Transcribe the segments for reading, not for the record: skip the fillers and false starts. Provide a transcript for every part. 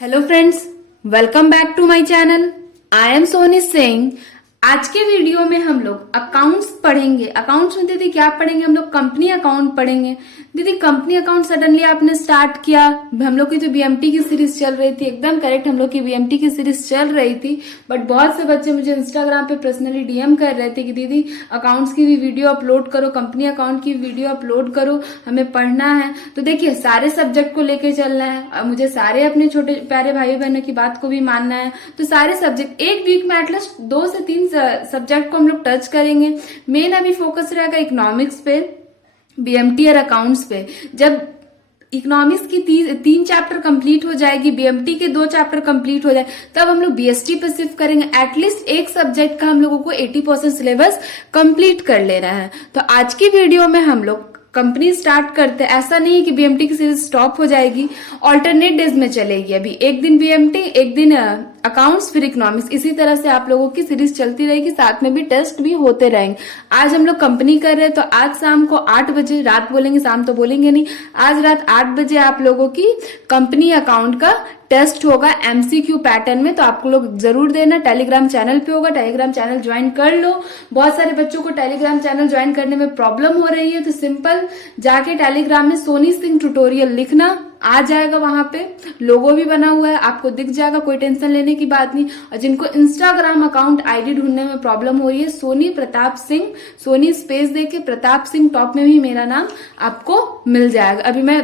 Hello friends, welcome back to my channel. I am Soni Singh. आज के video में हम लोग अकाउंट्स पढ़ेंगे। अकाउंट्स में दीदी क्या पढ़ेंगे? हम लोग कंपनी अकाउंट पढ़ेंगे। दीदी कंपनी अकाउंट सडनली आपने स्टार्ट किया। हम लोग की जो बीएमटी की सीरीज चल रही थी, एकदम करेक्ट, हम लोग की बीएमटी की सीरीज चल रही थी। बट बहुत से बच्चे मुझे इंस्टाग्राम पे पर्सनली डीएम कर रहे थे कि दीदी अकाउंट्स की भी वीडियो अपलोड करो, कंपनी अकाउंट की वीडियो अपलोड करो, हमें पढ़ना है। तो देखिए सारे सब्जेक्ट को लेके चलना है, मुझे सारे अपने छोटे प्यारे भाई बहनों की बात को भी मानना है। तो सारे सब्जेक्ट एक वीक में एटलीस्ट 2 से 3 सब्जेक्ट को हम लोग टच करेंगे। मेन अभी फोकस रहेगा इकोनॉमिक्स पे, बीएमटी और अकाउंट्स पे। जब इकोनॉमिक्स की 3 चैप्टर कंप्लीट हो जाएगी, बीएमटी के 2 चैप्टर कंप्लीट हो जाए, तब हम लोग बीएसटी पे शिफ्ट करेंगे। एटलीस्ट एक सब्जेक्ट का हम लोगों को 80% सिलेबस कंप्लीट कर लेना है। तो आज की वीडियो में हम लोग कंपनी स्टार्ट करते हैं। ऐसा नहीं है कि बीएमटी की सीरीज स्टॉप हो जाएगी, ऑल्टरनेट डेज में चलेगी। अभी एक दिन बीएमटी, एक दिन अकाउंट्स, फिर इकोनॉमिक्स, इसी तरह से आप लोगों की सीरीज चलती रहेगी। साथ में भी टेस्ट भी होते रहेंगे। आज हम लोग कंपनी कर रहे हैं, तो आज शाम को 8 बजे, रात बोलेंगे शाम तो बोलेंगे नहीं, आज रात 8 बजे आप लोगों की कंपनी अकाउंट का टेस्ट होगा एमसीक्यू पैटर्न में। तो आपको लोग जरूर देना। टेलीग्राम चैनल पे होगा, टेलीग्राम चैनल ज्वाइन कर लो। बहुत सारे बच्चों को टेलीग्राम चैनल ज्वाइन करने में प्रॉब्लम हो रही है, तो सिंपल जाके टेलीग्राम में सोनी सिंह ट्यूटोरियल लिखना, आ जाएगा। वहां पे लोगो भी बना हुआ है, आपको दिख जाएगा, कोई टेंशन लेने की बात नहीं। और जिनको इंस्टाग्राम अकाउंट आईडी ढूंढने में प्रॉब्लम हो रही है, सोनी प्रताप सिंह, सोनी स्पेस देके प्रताप सिंह, टॉप में भी मेरा नाम आपको मिल जाएगा। अभी मैं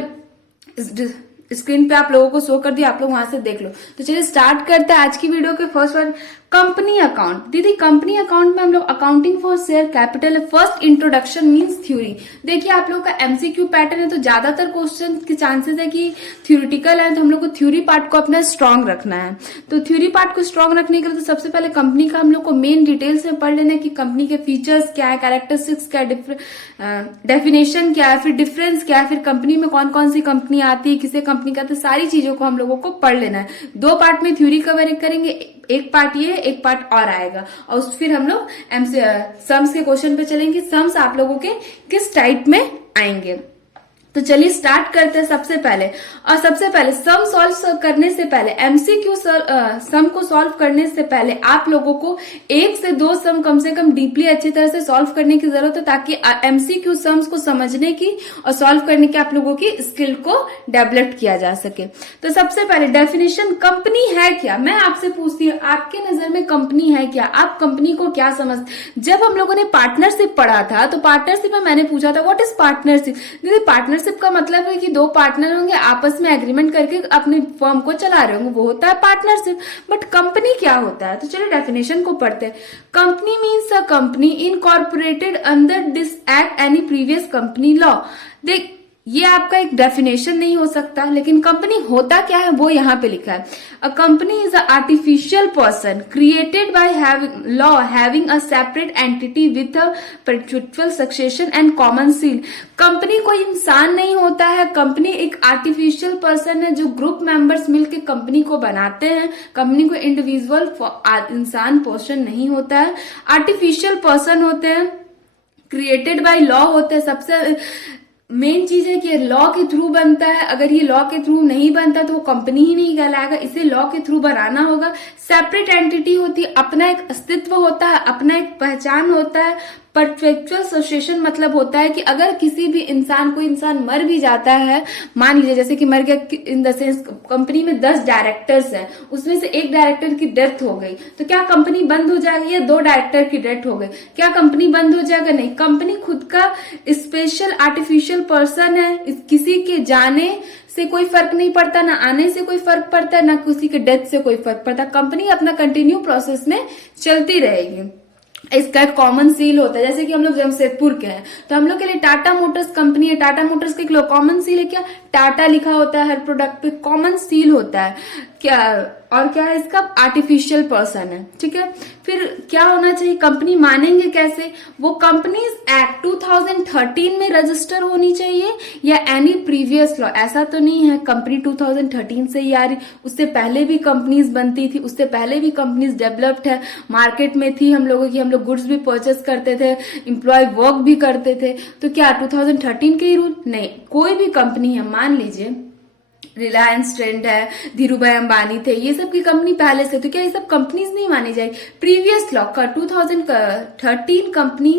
स्क्रीन पे आप लोगों को शो कर दिया, आप लोग वहां से देख लो। तो चलिए स्टार्ट करते हैं आज की वीडियो के फर्स्ट वर्ड, कंपनी अकाउंट। दीदी कंपनी अकाउंट में हम लोग accounting for share capital, first introduction means theory. देखिए आप लोग का एमसीक्यू पैटर्न है, तो ज्यादातर क्वेश्चन के चांसेस है कि थ्योरिटिकल है, तो हम लोग को थ्योरी पार्ट को अपना स्ट्रांग रखना है। तो थ्योरी पार्ट को स्ट्रांग रखने के लिए तो सबसे पहले कंपनी का हम लोग को मेन डिटेल्स में पढ़ लेना है कि कंपनी के फीचर्स क्या है, कैरेक्टरिस्टिक्स क्या है, डेफिनेशन क्या है, फिर डिफरेंस क्या है, फिर कंपनी में कौन कौन सी कंपनी आती है, किसे कंपनी का, तो सारी चीजों को हम लोगों को पढ़ लेना है। 2 पार्ट में थ्योरी कवर करेंगे, एक पार्ट ये, एक पार्ट और आएगा। और फिर हम लोग सम्स के क्वेश्चन पे चलेंगे। सम्स आप लोगों के किस टाइप में आएंगे, तो चलिए स्टार्ट करते हैं। सबसे पहले सम सॉल्व करने से पहले, एमसीक्यू सम को सॉल्व करने से पहले आप लोगों को 1 से 2 सम कम से कम डीपली अच्छी तरह से सॉल्व करने की जरूरत है, ताकि एमसीक्यू सम्स को समझने की और सॉल्व करने की आप लोगों की स्किल को डेवलप किया जा सके। तो सबसे पहले डेफिनेशन, कंपनी है क्या? मैं आपसे पूछती हूँ, आपके नजर में कंपनी है क्या? आप कंपनी को क्या समझते? जब हम लोगों ने पार्टनरशिप पढ़ा था, तो पार्टनरशिप में मैंने पूछा था व्हाट इज पार्टनरशिप। दीदी पार्टनरशिप का मतलब है कि 2 पार्टनर होंगे, आपस में एग्रीमेंट करके अपनी फर्म को चला रहे होंगे, वो होता है पार्टनरशिप। बट कंपनी क्या होता है? तो चलिए डेफिनेशन को पढ़ते हैं। Company means a company incorporated under this act any previous company law. देख, ये आपका एक डेफिनेशन नहीं हो सकता, लेकिन कंपनी होता क्या है वो यहाँ पे लिखा है। A company is a artificial person created by law having a separate entity with a perpetual succession and common seal. Company कोई इंसान नहीं होता है, कंपनी एक आर्टिफिशियल पर्सन है, जो ग्रुप मेंबर्स मिलकर कंपनी को बनाते हैं। कंपनी को इंडिविजुअल इंसान पर्सन नहीं होता है, आर्टिफिशियल पर्सन होते हैं, क्रिएटेड बाय लॉ होते हैं। सबसे मेन चीज है कि लॉ के थ्रू बनता है। अगर ये लॉ के थ्रू नहीं बनता तो वो कंपनी ही नहीं कहलाएगा, इसे लॉ के थ्रू बनाना होगा। सेपरेट एंटिटी होती है, अपना एक अस्तित्व होता है, अपना एक पहचान होता है। परपेचुअल एसोसिएशन मतलब होता है कि अगर किसी भी इंसान, कोई इंसान मर भी जाता है, मान लीजिए जैसे कि मर गया, इन द सेंस कंपनी में 10 डायरेक्टर्स हैं, उसमें से एक डायरेक्टर की डेथ हो गई, तो क्या कंपनी बंद हो जाएगी? या 2 डायरेक्टर की डेथ हो गई, क्या कंपनी बंद हो जाएगा? नहीं। कंपनी खुद का स्पेशल आर्टिफिशियल पर्सन है, किसी के जाने से कोई फर्क नहीं पड़ता, ना आने से कोई फर्क पड़ता है, ना किसी के डेथ से कोई फर्क पड़ता। कंपनी अपना कंटिन्यू प्रोसेस में चलती रहेगी। इसका एक कॉमन सील होता है, जैसे कि हम लोग जमशेदपुर के हैं, तो हम लोग के लिए टाटा मोटर्स कंपनी है, टाटा मोटर्स के कॉमन सील है क्या? टाटा लिखा होता है हर प्रोडक्ट पे, कॉमन सील होता है क्या? और क्या है इसका? आर्टिफिशियल पर्सन है, ठीक है। फिर क्या होना चाहिए? कंपनी मानेंगे कैसे? वो कंपनीज एक्ट 2013 में रजिस्टर होनी चाहिए, या एनी प्रीवियस लॉ। ऐसा तो नहीं है कंपनी 2013 से ही आ रही, उससे पहले भी कंपनीज बनती थी, उससे पहले भी कंपनीज डेवलप्ड है, मार्केट में थी हम लोगों की, हम लोग गुड्स भी परचेस करते थे, एम्प्लॉय वर्क भी करते थे। तो क्या 2013 के ही रूल? नहीं। कोई भी कंपनी है, मान लीजिए रिलायंस ट्रेंड है, धीरू भाई अंबानी थे, ये सब की कंपनी पहले से, तो क्या ये सब कंपनीज नहीं मानी जाएगी? प्रीवियस लॉ का 2013 कंपनी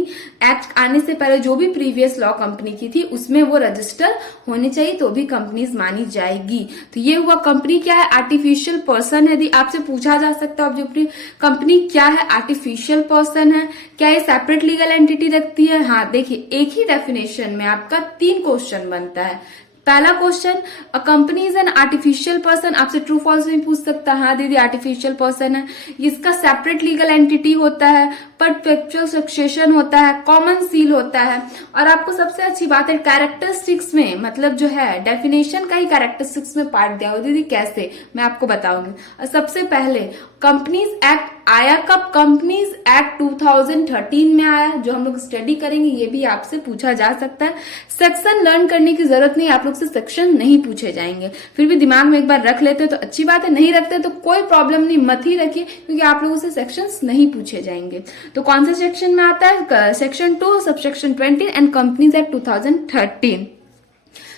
एक्ट आने से पहले जो भी प्रीवियस लॉ कंपनी की थी उसमें वो रजिस्टर होने चाहिए, तो भी कंपनीज मानी जाएगी। तो ये हुआ कंपनी क्या है, आर्टिफिशियल पर्सन है। यदि आपसे पूछा जा सकता है ऑब्जेक्टिव कंपनी क्या है, आर्टिफिशियल पर्सन है, क्या ये सेपरेट लीगल एंटिटी रखती है? हाँ, देखिए एक ही डेफिनेशन में आपका 3 क्वेश्चन बनता है। पहला question, a company is an artificial person, आपसे ट्रू फॉल्स भी पूछ सकता है। हाँ दीदी आर्टिफिशियल पर्सन है, इसका सेपरेट लीगल एंटिटी होता है, परपेचुअल सक्सेशन होता है, कॉमन सील होता है, और आपको सबसे अच्छी बात है कैरेक्टरिस्टिक्स में, मतलब जो है डेफिनेशन का ही कैरेक्टरिस्टिक्स में पार्ट दिया हो। दीदी कैसे, मैं आपको बताऊंगी। सबसे पहले कंपनीज एक्ट आया कब? कंपनीज एक्ट 2013 में आया, जो हम लोग स्टडी करेंगे, ये भी आपसे पूछा जा सकता है। सेक्शन लर्न करने की जरूरत नहीं, आप लोग से सेक्शन नहीं पूछे जाएंगे, फिर भी दिमाग में एक बार रख लेते हो तो अच्छी बात है, नहीं रखते तो कोई प्रॉब्लम नहीं, मत ही रखिए, क्योंकि आप लोगों से सेक्शंस नहीं पूछे जाएंगे। तो कौन से सेक्शन में आता है? Section 2 subsection 20 and companies act 2013।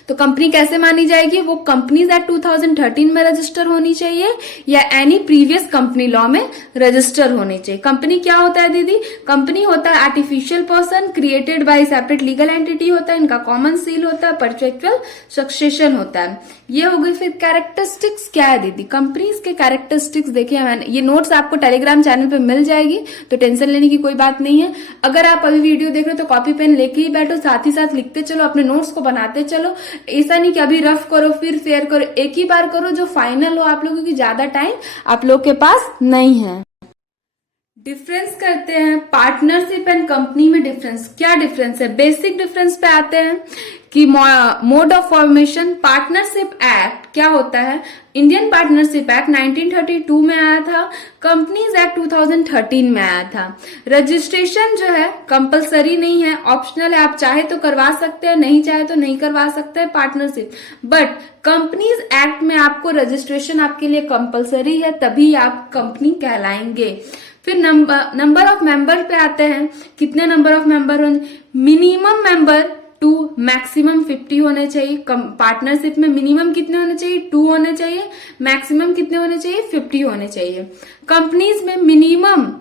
तो कंपनी कैसे मानी जाएगी? वो कंपनीज एक्ट 2013 में रजिस्टर होनी चाहिए या एनी प्रीवियस कंपनी लॉ में रजिस्टर होनी चाहिए। कंपनी क्या होता है दीदी? कंपनी होता है artificial person created by separate legal entity होता है, इनका कॉमन सील होता है, परपेचुअल सक्सेशन होता है। ये हो गई। फिर कैरेक्टरिस्टिक्स क्या है दीदी? कंपनीज के कैरेक्टरिस्टिक्स देखिए, मैंने ये नोट्स आपको टेलीग्राम चैनल पे मिल जाएगी, तो टेंशन लेने की कोई बात नहीं है। अगर आप अभी वीडियो देख रहे हो तो कॉपी पेन लेके ही बैठो, साथ ही साथ लिखते चलो, अपने नोट्स को बनाते चलो। ऐसा नहीं कि अभी रफ करो फिर फेयर करो, एक ही बार करो जो फाइनल हो आप लोगों की, ज्यादा टाइम आप लोग के पास नहीं है। डिफरेंस करते हैं पार्टनरशिप एंड कंपनी में। डिफरेंस क्या डिफरेंस है? बेसिक डिफरेंस पे आते हैं कि mode of formation. Partnership act क्या होता है? इंडियन पार्टनरशिप एक्ट 1932 में आया था, कंपनीज एक्ट 2013 में आया था। रजिस्ट्रेशन जो है कंपलसरी नहीं है, ऑप्शनल है, आप चाहे तो करवा सकते हैं, नहीं चाहे तो नहीं करवा सकते हैं पार्टनरशिप। बट कंपनीज एक्ट में आपको रजिस्ट्रेशन आपके लिए कंपलसरी है, तभी आप कंपनी कहलाएंगे। फिर नंबर ऑफ मेंबर पे आते हैं, कितने नंबर ऑफ मेंबर होंगे? मिनिमम मेंबर 2, मैक्सिमम 50 होने चाहिए। पार्टनरशिप में मिनिमम कितने होने चाहिए? 2 होने चाहिए, मैक्सिमम कितने होने चाहिए? 50 होने चाहिए। कंपनीज में मिनिमम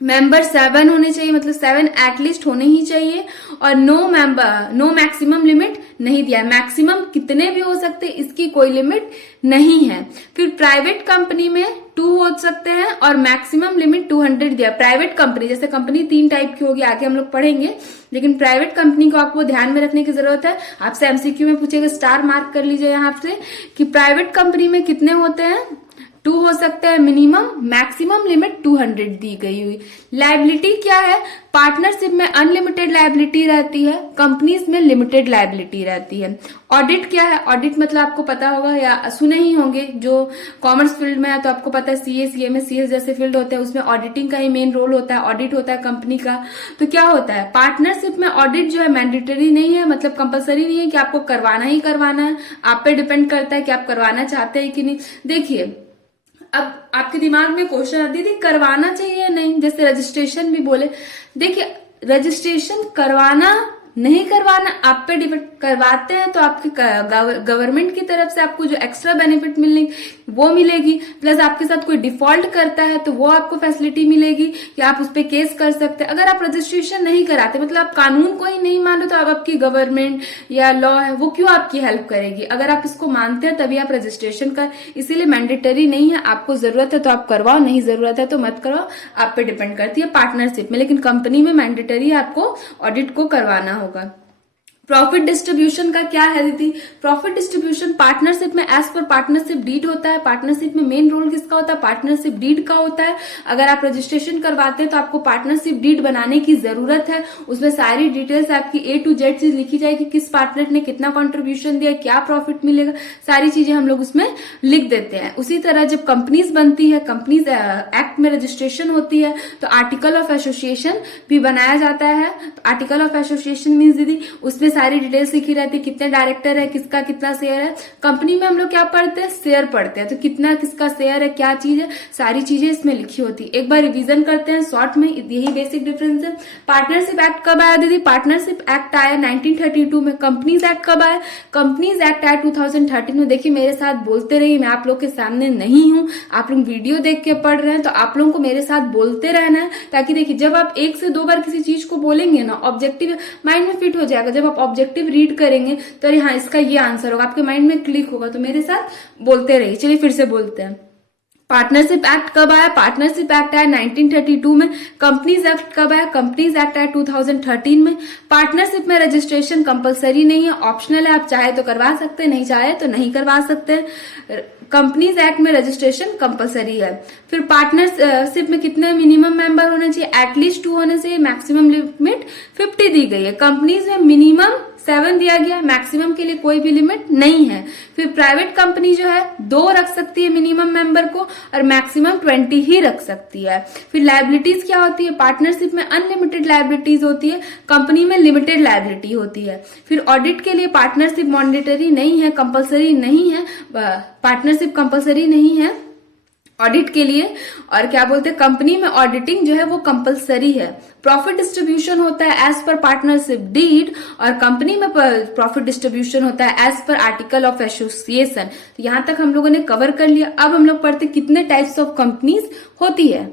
मेंबर 7 होने चाहिए, मतलब 7 एटलीस्ट होने ही चाहिए, और नो मैक्सिमम लिमिट नहीं दिया, मैक्सिमम कितने भी हो सकते इसकी कोई लिमिट नहीं है। फिर प्राइवेट कंपनी में 2 हो सकते हैं और मैक्सिमम लिमिट 200 दिया। प्राइवेट कंपनी, जैसे कंपनी 3 टाइप की होगी, आगे हम लोग पढ़ेंगे, लेकिन प्राइवेट कंपनी को आपको ध्यान में रखने की जरूरत है। आपसे एमसीक्यू में पूछेगा, स्टार मार्क कर लीजिए यहाँ से कि प्राइवेट कंपनी में कितने होते हैं? 2 हो सकता है मिनिमम, मैक्सिमम लिमिट 200 दी गई हुई। लायबिलिटी क्या है? पार्टनरशिप में अनलिमिटेड लायबिलिटी रहती है, कंपनीज में लिमिटेड लायबिलिटी रहती है। ऑडिट क्या है? ऑडिट मतलब आपको पता होगा या सुने ही होंगे, जो कॉमर्स फील्ड में है तो आपको पता है, सीए सीएमए सीएस जैसे फील्ड होते हैं, उसमें ऑडिटिंग का ही मेन रोल होता है, ऑडिट होता है कंपनी का। तो क्या होता है, पार्टनरशिप में ऑडिट जो है मैंडेटरी नहीं है, मतलब कंपलसरी नहीं है कि आपको करवाना ही करवाना है, आप पे डिपेंड करता है कि आप करवाना चाहते हैं कि नहीं। देखिए अब आपके दिमाग में क्वेश्चन आती थी करवाना चाहिए या नहीं, जैसे रजिस्ट्रेशन भी बोले। देखिए रजिस्ट्रेशन करवाना नहीं करवाना आप पे डिपेंड, करवाते हैं तो आपके गवर्नमेंट की तरफ से आपको जो एक्स्ट्रा बेनिफिट मिलेगी वो मिलेगी, प्लस आपके साथ कोई डिफॉल्ट करता है तो वो आपको फैसिलिटी मिलेगी कि आप उस पर केस कर सकते हैं। अगर आप रजिस्ट्रेशन नहीं कराते, मतलब आप कानून को ही नहीं मानो, तो अब आपकी गवर्नमेंट या लॉ है वो क्यों आपकी हेल्प करेगी? अगर आप इसको मानते हैं तभी आप रजिस्ट्रेशन कर, इसीलिए मैंडेटरी नहीं है। आपको जरूरत है तो आप करवाओ, नहीं जरूरत है तो मत करवाओ, आप पे डिपेंड करती है पार्टनरशिप में। लेकिन कंपनी में मैंडेटरी आपको ऑडिट को करवाना होगा। प्रॉफिट डिस्ट्रीब्यूशन का क्या है दीदी? प्रॉफिट डिस्ट्रीब्यूशन पार्टनरशिप में एज पर पार्टनरशिप डीड होता है। पार्टनरशिप में मेन रोल किसका होता है? पार्टनरशिप डीड का होता है। अगर आप रजिस्ट्रेशन करवाते हैं तो आपको पार्टनरशिप डीड बनाने की जरूरत है, उसमें सारी डिटेल्स आपकी A to Z चीज लिखी जाएगी, किस पार्टनर ने कितना कॉन्ट्रीब्यूशन दिया, क्या प्रॉफिट मिलेगा, सारी चीजें हम लोग उसमें लिख देते हैं। उसी तरह जब कंपनीज बनती है, कंपनीज एक्ट में रजिस्ट्रेशन होती है, तो आर्टिकल ऑफ एसोसिएशन भी बनाया जाता है। तो आर्टिकल ऑफ एसोसिएशन मीन्स दीदी उसमें सारी डिटेल्स लिखी रहती है, कितने डायरेक्टर है, किसका कितना शेयर है। कंपनी में हम लोग क्या पढ़ते हैं, शेयर पढ़ते हैं, तो कितना किसका शेयर है, क्या चीज है, सारी चीजें इसमें लिखी होती है। एक बार रिवीजन करते हैं शॉर्ट में, यही बेसिक डिफरेंस है। पार्टनरशिप एक्ट कब आया दीदी? पार्टनरशिप एक्ट आया 1932 में। कंपनीज एक्ट कब आया? कंपनीज एक्ट आया 2013 में। देखिए मेरे साथ बोलते रहिए, मैं आप लोग के सामने नहीं हूं, आप लोग वीडियो देख के पढ़ रहे हैं, तो आप लोगों को मेरे साथ बोलते रहना है, ताकि देखिए जब आप 1 से 2 बार किसी चीज को बोलेंगे ना, ऑब्जेक्टिव माइंड में फिट हो जाएगा। जब आप ऑब्जेक्टिव रीड करेंगे तो अरे हाँ इसका ये आंसर होगा, आपके माइंड में क्लिक होगा। तो मेरे साथ बोलते रहिए। चलिए फिर से बोलते हैं। पार्टनरशिप एक्ट कब आया? पार्टनरशिप एक्ट आया 1932 में। कंपनीज एक्ट कब आया? कंपनीज एक्ट आया 2013 में। पार्टनरशिप में रजिस्ट्रेशन कंपलसरी नहीं है, ऑप्शनल है, आप चाहे तो करवा सकते हैं, नहीं चाहे तो नहीं करवा सकते। कंपनीज एक्ट में रजिस्ट्रेशन कंपलसरी है। फिर पार्टनरशिप में कितने मिनिमम मेंबर होने चाहिए? एटलीस्ट 2 होने चाहिए। मैक्सिमम लिमिट 50 दी गई है। कंपनीज में मिनिमम 7 दिया गया, मैक्सिमम के लिए कोई भी लिमिट नहीं है। फिर प्राइवेट कंपनी जो है 2 रख सकती है मिनिमम मेंबर को, और मैक्सिमम 20 ही रख सकती है। फिर लायबिलिटीज क्या होती है? पार्टनरशिप में अनलिमिटेड लायबिलिटीज होती है, कंपनी में लिमिटेड लायबिलिटी होती है। फिर ऑडिट के लिए पार्टनरशिप मॉनिटरी नहीं है, कंपलसरी नहीं है, पार्टनरशिप कंपलसरी नहीं है ऑडिट के लिए। और क्या बोलते हैं, कंपनी में ऑडिटिंग जो है वो कंपलसरी है। प्रॉफिट डिस्ट्रीब्यूशन होता है एज पर पार्टनरशिप डीड, और कंपनी में प्रॉफिट डिस्ट्रीब्यूशन होता है as per article of association. तो यहां तक हम लोगों ने कवर कर लिया। अब हम लोग पढ़ते कितने टाइप्स ऑफ कंपनीज होती है।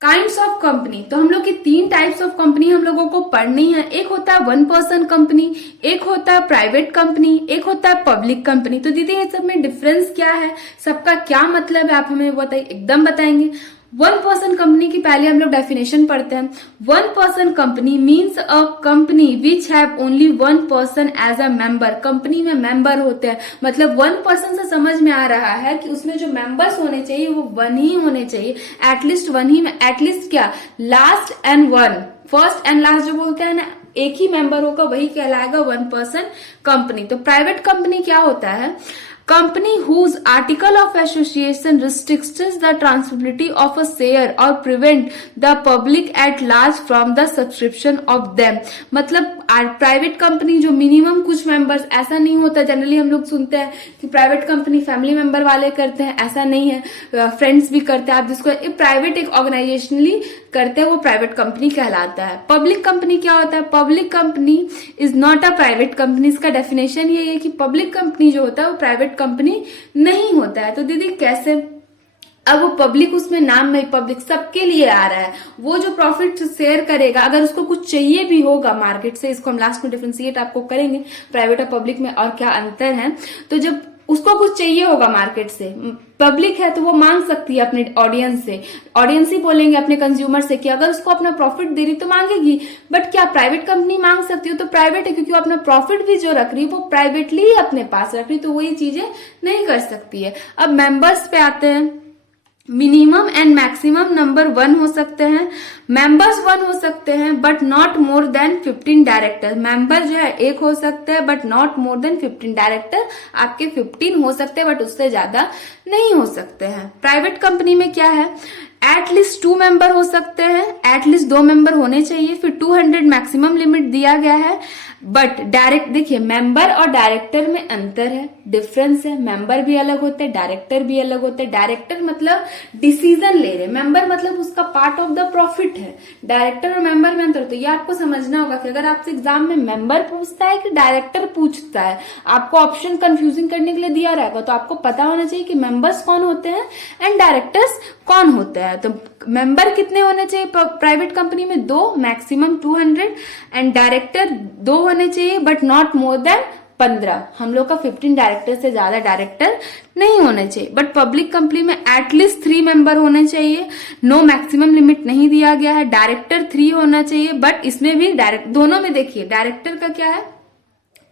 काइंड्स ऑफ कंपनी, तो हम लोग की 3 टाइप्स ऑफ कंपनी हम लोगों को पढ़नी है। एक होता है 1 पर्सन कंपनी, एक होता है प्राइवेट कंपनी, एक होता है पब्लिक कंपनी। तो दीदी ये सब में डिफरेंस क्या है, सबका क्या मतलब है, आप हमें बताइए, एकदम बताएंगे। 1 पर्सन कंपनी की पहले हम लोग डेफिनेशन पढ़ते हैं। 1 person company means a company which have only 1 person as a member. Company में मेंबर होते हैं, मतलब 1 पर्सन से समझ में आ रहा है कि उसमें जो मेंबर्स होने चाहिए वो 1 ही होने चाहिए, एटलीस्ट 1 ही में। एटलीस्ट क्या, last and 1, first and last जो बोलते हैं ना, एक ही मेंबर होगा, वही कहलाएगा 1 पर्सन कंपनी। तो प्राइवेट कंपनी क्या होता है? Company whose article of association restricts the transferability of a share or prevent the public at large from the subscription of them। मतलब प्राइवेट कंपनी जो मिनिमम कुछ मेंबर्स, ऐसा नहीं होता। जनरली हम लोग सुनते हैं कि प्राइवेट कंपनी फैमिली मेंबर वाले करते हैं, ऐसा नहीं है, फ्रेंड्स भी करते हैं। आप जिसको प्राइवेट एक ऑर्गेनाइजेशनली करते हैं वो प्राइवेट कंपनी कहलाता है। पब्लिक कंपनी क्या होता है? Public company is not a private company. इसका डेफिनेशन ये है कि पब्लिक कंपनी जो होता है वो प्राइवेट कंपनी नहीं होता है। तो दीदी कैसे? अब वो पब्लिक, उसमें नाम में पब्लिक सबके लिए आ रहा है। वो जो प्रॉफिट शेयर करेगा, अगर उसको कुछ चाहिए भी होगा मार्केट से, इसको हम लास्ट में डिफरेंशिएट आपको करेंगे प्राइवेट और पब्लिक में और क्या अंतर है। तो जब उसको कुछ चाहिए होगा मार्केट से, पब्लिक है तो वो मांग सकती है अपने ऑडियंस से, ऑडियंस ही बोलेंगे अपने कंज्यूमर से कि अगर उसको अपना प्रॉफिट दे रही तो मांगेगी। बट क्या प्राइवेट कंपनी मांग सकती हो? तो प्राइवेट है, क्योंकि वो अपना प्रॉफिट भी जो रख रही है वो प्राइवेटली ही अपने पास रख रही, तो वो ये चीजें नहीं कर सकती है। अब मेंबर्स पे आते हैं। मिनिमम एंड मैक्सिमम नंबर 1 हो सकते हैं, मेंबर्स 1 हो सकते हैं, but not more than 15 director. Member जो है 1 हो सकते हैं, but not more than 15 director. आपके 15 हो सकते हैं, बट उससे ज्यादा नहीं हो सकते हैं। प्राइवेट कंपनी में क्या है? एटलीस्ट 2 मेंबर हो सकते हैं, एटलीस्ट 2 मेंबर होने चाहिए। फिर 200 मैक्सिमम लिमिट दिया गया है। बट डायरेक्ट, देखिए मेंबर और डायरेक्टर में अंतर है, डिफरेंस है। मेंबर भी अलग होते हैं, डायरेक्टर भी अलग होते हैं। डायरेक्टर मतलब डिसीजन ले रहे, मेंबर मतलब उसका पार्ट ऑफ द प्रॉफिट है। डायरेक्टर और मेंबर में अंतर। तो ये आपको समझना होगा कि अगर आपसे एग्जाम में मेंबर पूछता है कि डायरेक्टर पूछता है, आपको ऑप्शन कंफ्यूजिंग करने के लिए दिया रहेगा, तो आपको पता होना चाहिए कि मेंबर्स कौन होते हैं एंड डायरेक्टर्स कौन होते हैं। तो मेंबर कितने होने चाहिए प्राइवेट कंपनी में? 2, मैक्सिमम 200, एंड डायरेक्टर 2 होने चाहिए, बट नॉट मोर देन 15। हम लोग का 15 डायरेक्टर से ज्यादा डायरेक्टर नहीं होने चाहिए। बट पब्लिक कंपनी में एटलीस्ट 3 मेंबर होने चाहिए। नो मैक्सिमम लिमिट नहीं दिया गया है। डायरेक्टर 3 होना चाहिए, बट इसमें भी डायरेक्ट, दोनों में देखिए डायरेक्टर का क्या है,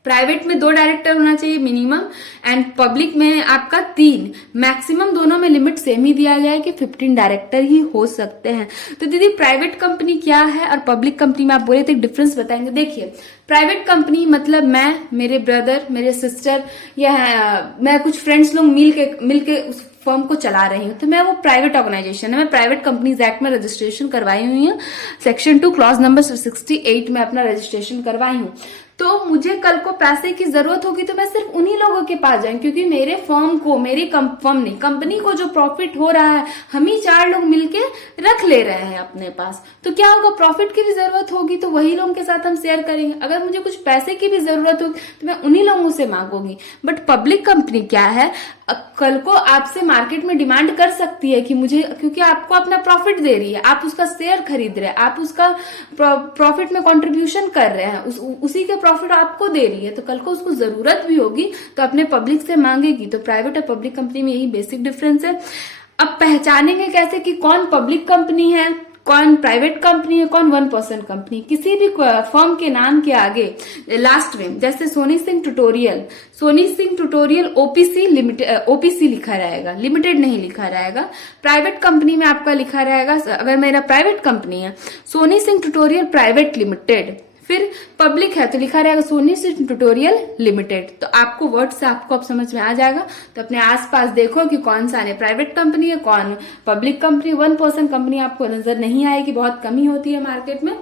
प्राइवेट में 2 डायरेक्टर होना चाहिए मिनिमम, एंड पब्लिक में आपका 3, मैक्सिमम। दोनों में लिमिट सेम ही दिया गया है कि 15 डायरेक्टर ही हो सकते हैं। तो दीदी प्राइवेट कंपनी क्या है और पब्लिक कंपनी में आप बोले तो एक डिफरेंस बताएंगे। देखिए प्राइवेट कंपनी मतलब मैं, मेरे ब्रदर, मेरे सिस्टर या मैं कुछ फ्रेंड्स लोग मिलके उस फर्म को चला रही हूँ, तो मैं वो प्राइवेट ऑर्गेनाइजेशन है। मैं प्राइवेट कंपनीज एक्ट में रजिस्ट्रेशन करवाई हुई हूँ, सेक्शन 2 क्लॉज नंबर 68 में अपना रजिस्ट्रेशन करवाई हूँ। तो मुझे कल को पैसे की जरूरत होगी तो मैं सिर्फ उन्हीं लोगों के पास जाऊंगी, क्योंकि मेरे फर्म को, मेरी फर्म नहीं, कंपनी को जो प्रॉफिट हो रहा है हम ही 4 लोग मिलके रख ले रहे हैं अपने पास। तो क्या होगा, प्रॉफिट की भी जरूरत होगी तो वही लोगों के साथ हम शेयर करेंगे। अगर मुझे कुछ पैसे की भी जरूरत होगी तो मैं उन्हीं लोगों से मांगूंगी। बट पब्लिक कंपनी क्या है, कल को आपसे मार्केट में डिमांड कर सकती है कि मुझे, क्योंकि आपको अपना प्रॉफिट दे रही है, आप उसका शेयर खरीद रहे हैं, आप उसका प्रॉफिट में कंट्रीब्यूशन कर रहे हैं, उसी के प्रॉफिट आपको दे रही है, तो कल को उसको जरूरत भी होगी तो अपने पब्लिक से मांगेगी। तो प्राइवेट और पब्लिक कंपनी में यही बेसिक डिफरेंस है। अब पहचानेंगे कैसे कि कौन पब्लिक कंपनी है, कौन प्राइवेट कंपनी है, कौन 1% कंपनी। किसी भी फर्म के नाम के आगे लास्ट में जैसे Soni Singh tutorial OPC limited, OPC लिखा रहेगा, लिमिटेड नहीं लिखा रहेगा। प्राइवेट कंपनी में आपका लिखा रहेगा, अगर मेरा प्राइवेट कंपनी है Soni Singh tutorial private limited, फिर पब्लिक है तो लिखा रहेगा सोनी सिंह ट्यूटोरियल लिमिटेड। तो आपको वर्ड से आपको अब समझ में आ जाएगा। तो अपने आसपास देखो कि कौन सा है प्राइवेट कंपनी है, कौन पब्लिक कंपनी। 1% कंपनी आपको नजर नहीं आएगी, बहुत कमी होती है मार्केट में,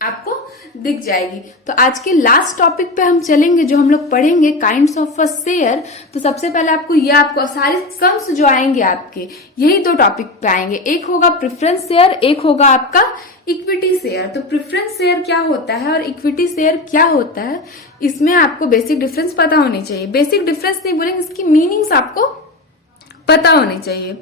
आपको दिख जाएगी। तो आज के लास्ट टॉपिक पे हम चलेंगे, जो हम लोग पढ़ेंगे काइंड्स ऑफ अ शेयर। तो सबसे पहले आपको सारे सम्स जो आएंगे आपके, यही 2 टॉपिक पे आएंगे। एक होगा प्रेफरेंस शेयर, एक होगा आपका इक्विटी शेयर। तो प्रेफरेंस शेयर क्या होता है और इक्विटी शेयर क्या होता है, इसमें आपको बेसिक डिफरेंस पता होनी चाहिए। बेसिक डिफरेंस नहीं बोलेंगे, इसकी मीनिंग्स आपको पता होनी चाहिए।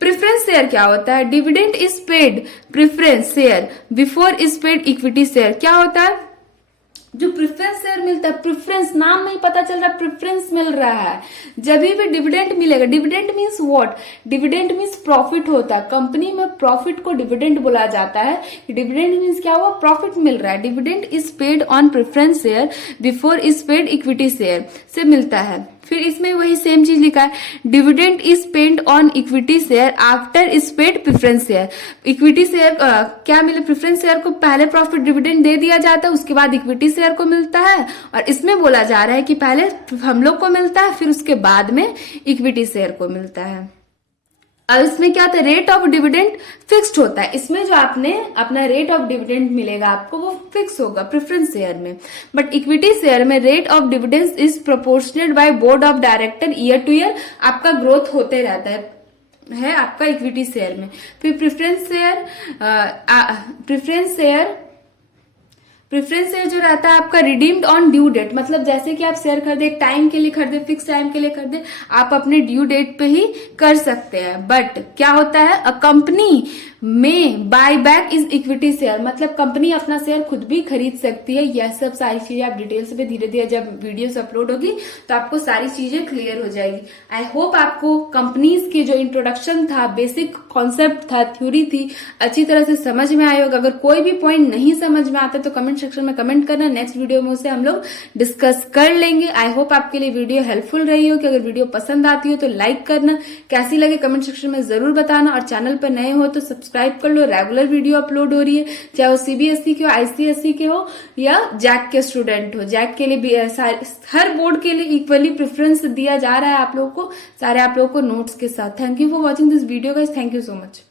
प्रेफरेंस शेयर क्या होता है, dividend is paid preference share before is paid equity share. क्या होता है, जो प्रेफरेंस शेयर मिलता है, प्रेफरेंस नाम में ही पता चल रहा है प्रेफरेंस मिल रहा है। जब भी डिविडेंड मिलेगा, dividend means what, dividend means profit होता है। कंपनी में प्रॉफिट को डिविडेंड बोला जाता है। डिविडेंड मीन्स क्या हुआ, प्रॉफिट मिल रहा है। Dividend is paid on preference share before is paid equity share से मिलता है। फिर इसमें वही सेम चीज लिखा है, dividend is paid on equity share after is paid preference share. Equity share क्या मिले, प्रेफरेंस शेयर को पहले प्रॉफिट डिविडेंड दे दिया जाता है, उसके बाद इक्विटी शेयर को मिलता है। और इसमें बोला जा रहा है कि पहले हम लोग को मिलता है, फिर उसके बाद में इक्विटी शेयर को मिलता है। अब इसमें क्या होता है, रेट ऑफ डिविडेंड फिक्स्ड होता है। इसमें जो आपने अपना रेट ऑफ डिविडेंड मिलेगा आपको, वो फिक्स होगा प्रेफरेंस शेयर में। बट इक्विटी शेयर में rate of dividend is proportionate by board of director, year two year आपका ग्रोथ होते रहता है आपका इक्विटी शेयर में। फिर प्रेफरेंस शेयर जो रहता है आपका रिडीम्ड ऑन ड्यू डेट, मतलब जैसे कि आप शेयर खरीदे, एक टाइम के लिए खरीदे, फिक्स टाइम के लिए खरीदे, आप अपने ड्यू डेट पे ही कर सकते हैं। बट क्या होता है, अ कंपनी में buy back is equity share, मतलब कंपनी अपना शेयर खुद भी खरीद सकती है। यह सब सारी चीजें आप डिटेल्स पे धीरे धीरे जब वीडियोस अपलोड होगी तो आपको सारी चीजें क्लियर हो जाएगी। आई होप आपको कंपनीज के जो इंट्रोडक्शन था, बेसिक कॉन्सेप्ट था, थ्योरी थी, अच्छी तरह से समझ में आए होगा। अगर कोई भी पॉइंट नहीं समझ में आता तो कमेंट सेक्शन में कमेंट करना, नेक्स्ट वीडियो में उसे हम लोग डिस्कस कर लेंगे। आई होप आपके लिए वीडियो हेल्पफुल रही हो। कि अगर वीडियो पसंद आती हो तो लाइक करना, कैसी लगे कमेंट सेक्शन में जरूर बताना, और चैनल पर नए हो तो सब्सक्राइब कर लो। रेगुलर वीडियो अपलोड हो रही है, चाहे वो सीबीएसई के हो, आईसीएसई के हो या जैक के स्टूडेंट हो। जैक के लिए भी हर बोर्ड के लिए इक्वली प्रेफरेंस दिया जा रहा है आप लोग को, सारे आप लोग को नोट्स के साथ। Thank you for watching this video guys, thank you so much.